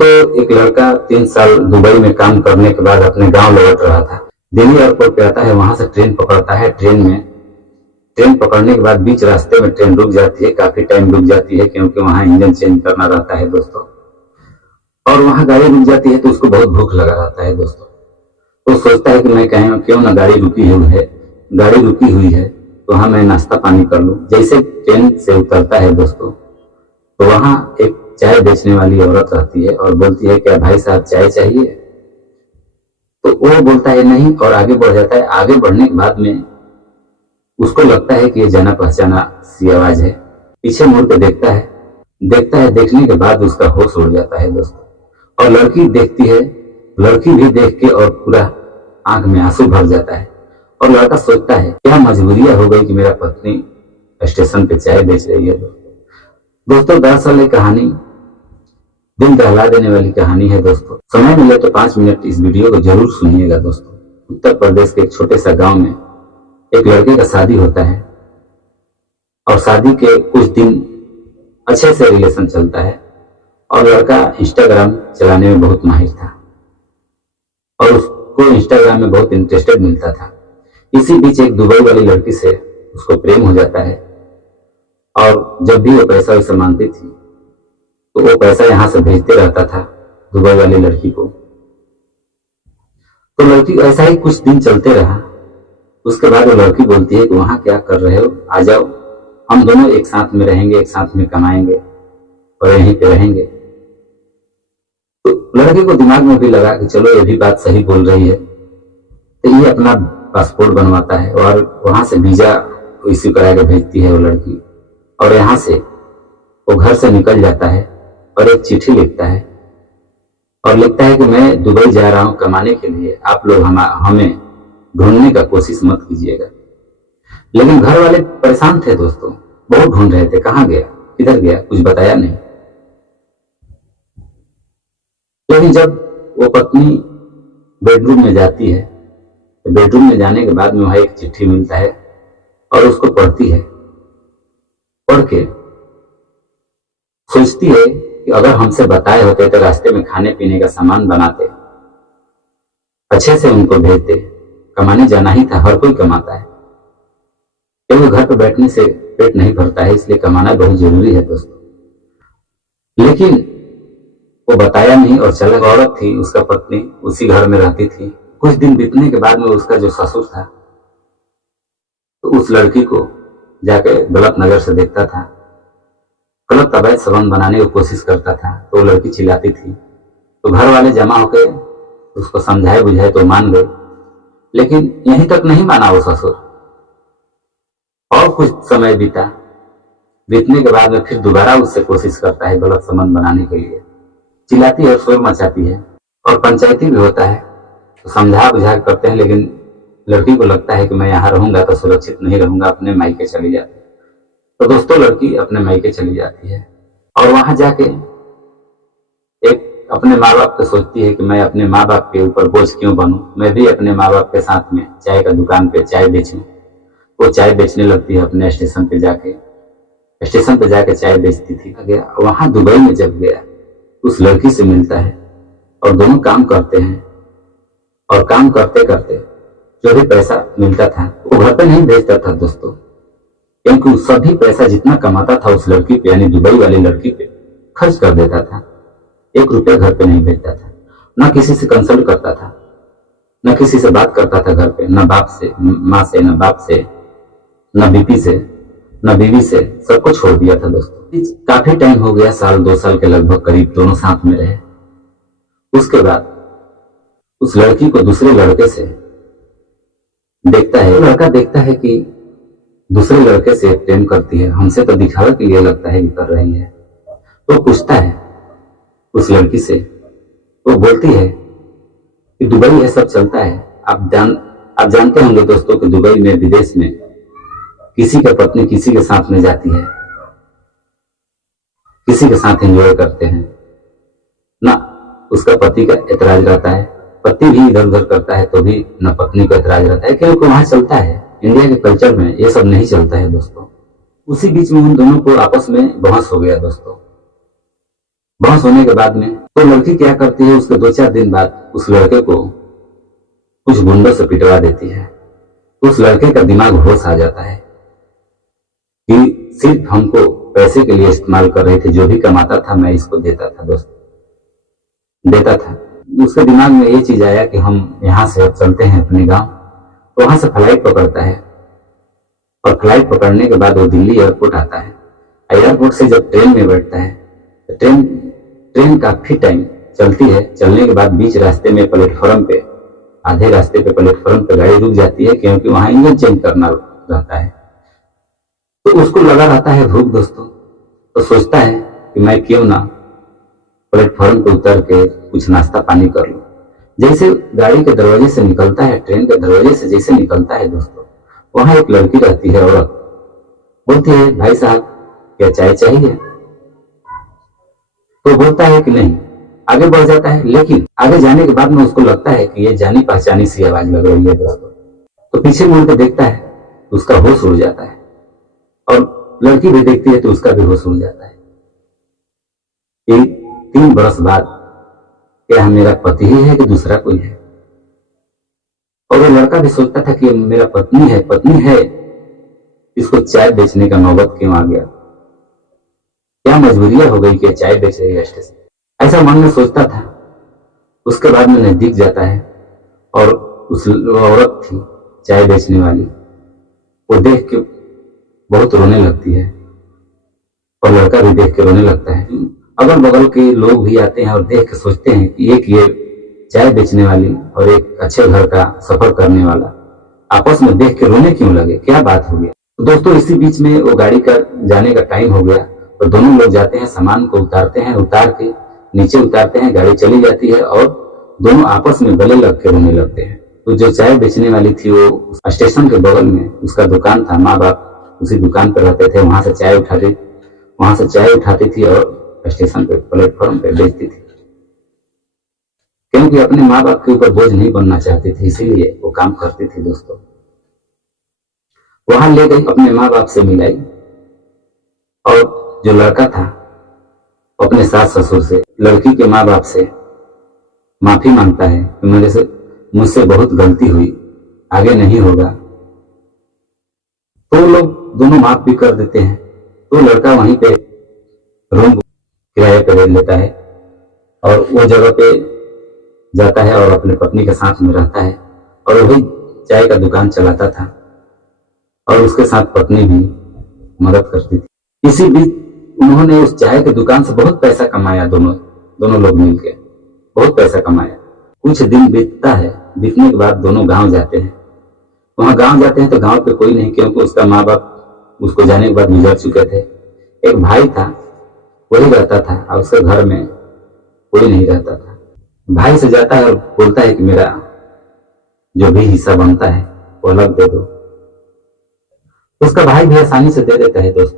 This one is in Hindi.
दोस्तों, एक लड़का 3 साल दुबई में काम करने के बाद अपने गांव लौट रहा था। दिल्ली एयरपोर्ट पे आता है, वहां से ट्रेन पकड़ता है। ट्रेन पकड़ने के बाद बीच रास्ते में ट्रेन रुक जाती है, काफी टाइम रुक जाती है क्योंकि वहां इंजन चेंज करना रहता है दोस्तों। और वहां गाड़ी रुक जाती है तो उसको बहुत भूख लगा रहता है दोस्तों। तो सोचता है कि मैं क्यों ना गाड़ी रुकी हुई है तो हाँ मैं नाश्ता पानी कर लूं। जैसे ट्रेन से उतरता है दोस्तों, तो वहां एक चाय बेचने वाली औरत रहती है और बोलती है, क्या भाई साहब चाय चाहिए? तो वो बोलता है नहीं और आगे बढ़ जाता है। आगे बढ़ने के बाद में उसको लगता है कि ये जाना पहचाना सी आवाज है। पीछे मुड़ के देखता है। देखने के बाद उसका होश उड़ जाता है दोस्तों। और लड़की देखती है, लड़की भी देख के और पूरा आंख में आंसू भर जाता है। और लड़का सोचता है, क्या मजबूरियां हो गई कि मेरा पत्नी स्टेशन पे चाय बेच रही है। दोस्तों दरअसल ये कहानी दिल दहला देने वाली कहानी है दोस्तों। समय मिले तो 5 मिनट इस वीडियो को जरूर सुनिएगा दोस्तों। उत्तर प्रदेश के एक छोटे सा गांव में एक लड़के का शादी होता है और शादी के कुछ दिन अच्छे से रिलेशन चलता है और लड़का इंस्टाग्राम चलाने में बहुत माहिर था और उसको इंस्टाग्राम में बहुत इंटरेस्टेड मिलता था। इसी बीच एक दुबई वाली लड़की से उसको प्रेम हो जाता है और जब भी वो पैसा वैसा मांगती थी तो वो पैसा यहां से भेजते रहता था दुबई वाली लड़की को। तो लड़की ऐसा ही कुछ दिन चलते रहा। उसके बाद वो लड़की बोलती है कि वहां क्या कर रहे हो, आ जाओ, हम दोनों एक साथ में रहेंगे, एक साथ में कमाएंगे और यहीं पे रहेंगे। तो लड़के को दिमाग में भी लगा कि चलो ये भी बात सही बोल रही है। तो ये अपना पासपोर्ट बनवाता है और वहां से वीजा इश्यू करा के भेजती है वो लड़की। और यहाँ से वो घर से निकल जाता है और एक चिट्ठी लिखता है और लिखता है कि मैं दुबई जा रहा हूं कमाने के लिए, आप लोग हमें ढूंढने का कोशिश मत कीजिएगा। लेकिन घर वाले परेशान थे दोस्तों, बहुत ढूंढ रहे थे, कहाँ गया, किधर गया, कुछ बताया नहीं। लेकिन जब वो पत्नी बेडरूम में जाती है तो बेडरूम में जाने के बाद में वहां एक चिट्ठी मिलता है और उसको पढ़ती है। पढ़ के सोचती है कि अगर हमसे बताए होते तो रास्ते में खाने पीने का सामान बनाते, अच्छे से उनको भेजते। कमाने जाना ही था, हर कोई कमाता है क्योंकि घर पर बैठने से पेट नहीं भरता है, इसलिए कमाना बहुत जरूरी है दोस्तों। लेकिन वो बताया नहीं और चला। औरत थी, उसका पत्नी उसी घर में रहती थी। कुछ दिन बीतने के बाद में उसका जो ससुर था तो उस लड़की को जाके गलत नजर से देखता था, गलत अवैध संबंध बनाने की कोशिश करता था। तो वो लड़की चिल्लाती थी तो घर वाले जमा होकर उसको समझाए बुझाए तो मान गए। लेकिन यहीं तक नहीं माना वो ससुर, और कुछ समय बीतने के बाद में फिर दोबारा उससे कोशिश करता है गलत संबंध बनाने के लिए। चिल्लाती है, शोर मचाती है और पंचायती भी होता है तो समझा बुझा करते हैं। लेकिन लड़की को लगता है कि मैं यहाँ रहूंगा तो सुरक्षित नहीं रहूंगा, अपने मायके चली जाती है। तो दोस्तों लड़की अपने मायके चली जाती है और वहां जाके एक अपने माँ बाप को सोचती है कि मैं अपने माँ बाप के ऊपर बोझ क्यों बनूं, मैं भी अपने माँ बाप के साथ में चाय का दुकान पे चाय बेचूं। वो चाय बेचने लगती है अपने स्टेशन पे जाके चाय बेचती थी। गया वहां दुबई में जब गया उस लड़की से मिलता है और दोनों काम करते हैं और काम करते करते जो भी पैसा मिलता था वो घर पे नहीं भेजता था दोस्तों, क्योंकि सभी पैसा जितना कमाता था उस लड़की पे यानी दुबई वाली लड़की पे खर्च कर देता था। 1 रुपया घर पे नहीं भेजता था, ना किसी से कंसल्ट करता था, न किसी से बात करता था घर पे, न बाप से, माँ से, न बाप से, न बीपी से, न बीवी से, सबको छोड़ दिया था दोस्तों। काफी टाइम हो गया, 1-2 साल के लगभग करीब दोनों साथ में रहे। उसके बाद उस लड़की को दूसरे लड़के से देखता है। लड़का देखता है कि दूसरे लड़के से प्रेम करती है, हमसे तो दिखावा के लिए लगता है कि कर रही है। तो पूछता है उस लड़की से, वो बोलती है कि दुबई ये सब चलता है। आप जानते होंगे दोस्तों कि दुबई में, विदेश में किसी की पत्नी किसी के साथ में जाती है, किसी के साथ एंजॉय करते हैं ना, उसका पति का ऐतराज रहता है, पति भी इधर उधर करता है तो भी न पत्नी को ऐतराज रहता है, क्योंकि वहां चलता है। इंडिया के कल्चर में ये सब नहीं चलता है दोस्तों। उसी बीच में उन दोनों को आपस में बहस हो गया दोस्तों। बहस होने के बाद में तो लड़की क्या करती है, उसके 2-4 दिन बाद उस लड़के को कुछ गुंडों से पिटवा देती है। तो उस लड़के का दिमाग होश आ जाता है कि सिर्फ हमको पैसे के लिए इस्तेमाल कर रहे थे, जो भी कमाता था मैं इसको देता था, दोस्त देता था। उसके दिमाग में ये चीज आया कि हम यहाँ से अब चलते हैं अपने गांव। तो वहां से फ्लाइट पकड़ता है और फ्लाइट पकड़ने के बाद वो दिल्ली एयरपोर्ट आता है। एयरपोर्ट से जब ट्रेन में बैठता है तो ट्रेन काफी टाइम चलती है। चलने के बाद बीच रास्ते में प्लेटफॉर्म पे, आधे रास्ते पे प्लेटफॉर्म पे गाड़ी रुक जाती है, क्योंकि वहां इंजन चेंज करना रहता है। तो उसको लगा रहता है भूख दोस्तों। तो सोचता है कि मैं क्यों ना प्लेटफॉर्म पे उतर के कुछ नाश्ता पानी कर लूं। जैसे गाड़ी के दरवाजे से निकलता है, ट्रेन के दरवाजे से जैसे निकलता है दोस्तों, वहां एक लड़की रहती है, औरत। बोलती है, भाई साहब क्या चाय चाहिए? तो बोलता है कि नहीं, आगे बढ़ जाता है। लेकिन आगे जाने के बाद में उसको लगता है कि ये जानी पहचानी सी आवाज लग रही है दोस्तों। तो पीछे मुड़ के देखता है तो उसका होश उड़ जाता है, और लड़की भी देखती है तो उसका भी होश उड़ जाता है। 3 बरस बाद क्या मेरा पति ही है कि दूसरा कोई है? और वो लड़का भी सोचता था कि मेरा पत्नी है, इसको चाय बेचने का नौबत क्यों आ गया? क्या मजबूरियां हो गई कि चाय बेच रही है स्टेशन? ऐसा मन में सोचता था। उसके बाद में नजदीक जाता है और उस औरत थी चाय बेचने वाली, वो देख के बहुत रोने लगती है और लड़का भी देख के रोने लगता है। अगल बगल के लोग भी आते हैं और देख के सोचते हैं कि एक ये चाय बेचने वाली और एक अच्छे घर का सफर करने वाला आपस में देख के रोने क्यों लगे, क्या बात हो गया? तो दोस्तों इसी बीच में वो गाड़ी का जाने का टाइम हो गया और दोनों लोग जाते हैं, सामान को उतारते हैं, उतार के नीचे उतारते हैं, गाड़ी चली जाती है और दोनों आपस में गले लग के रोने लगते हैं। तो जो चाय बेचने वाली थी वो स्टेशन के बगल में उसका दुकान था, माँ बाप उसी दुकान पर रहते थे, वहां से चाय उठाती थी और स्टेशन पे प्लेटफॉर्म पे बेचती थी, क्योंकि अपने माँ बाप के ऊपर बोझ नहीं बनना चाहती थी, इसीलिए वो काम करती थी दोस्तों। वहां ले गई, अपने माँ बाप से मिलाई और जो लड़का था अपने सास ससुर से, लड़की के माँ बाप से माफी मांगता है कि मुझसे बहुत गलती हुई, आगे नहीं होगा। तो लोग दोनों माफ भी कर देते हैं। तो लड़का वहीं पे रूम किराए पे ले लेता है और वो जगह पे जाता है और अपने पत्नी के साथ में रहता है और वही चाय का दुकान चलाता था और उसके साथ पत्नी भी मदद करती थी। इसी बीच उन्होंने उस चाय के दुकान से बहुत पैसा कमाया, दोनों लोग मिलकर बहुत पैसा कमाया। कुछ दिन बीतता है, बीतने के बाद दोनों गांव जाते हैं। वहां गांव जाते हैं तो गांव पे कोई नहीं, क्योंकि उसका माँ बाप उसको जाने के बाद गुजर चुके थे। एक भाई था, वही रहता था और उसके घर में कोई नहीं रहता था। भाई से जाता है और बोलता है कि मेरा जो भी हिस्सा बनता है वो अलग दे दो। उसका भाई भी आसानी से दे देता है दोस्त।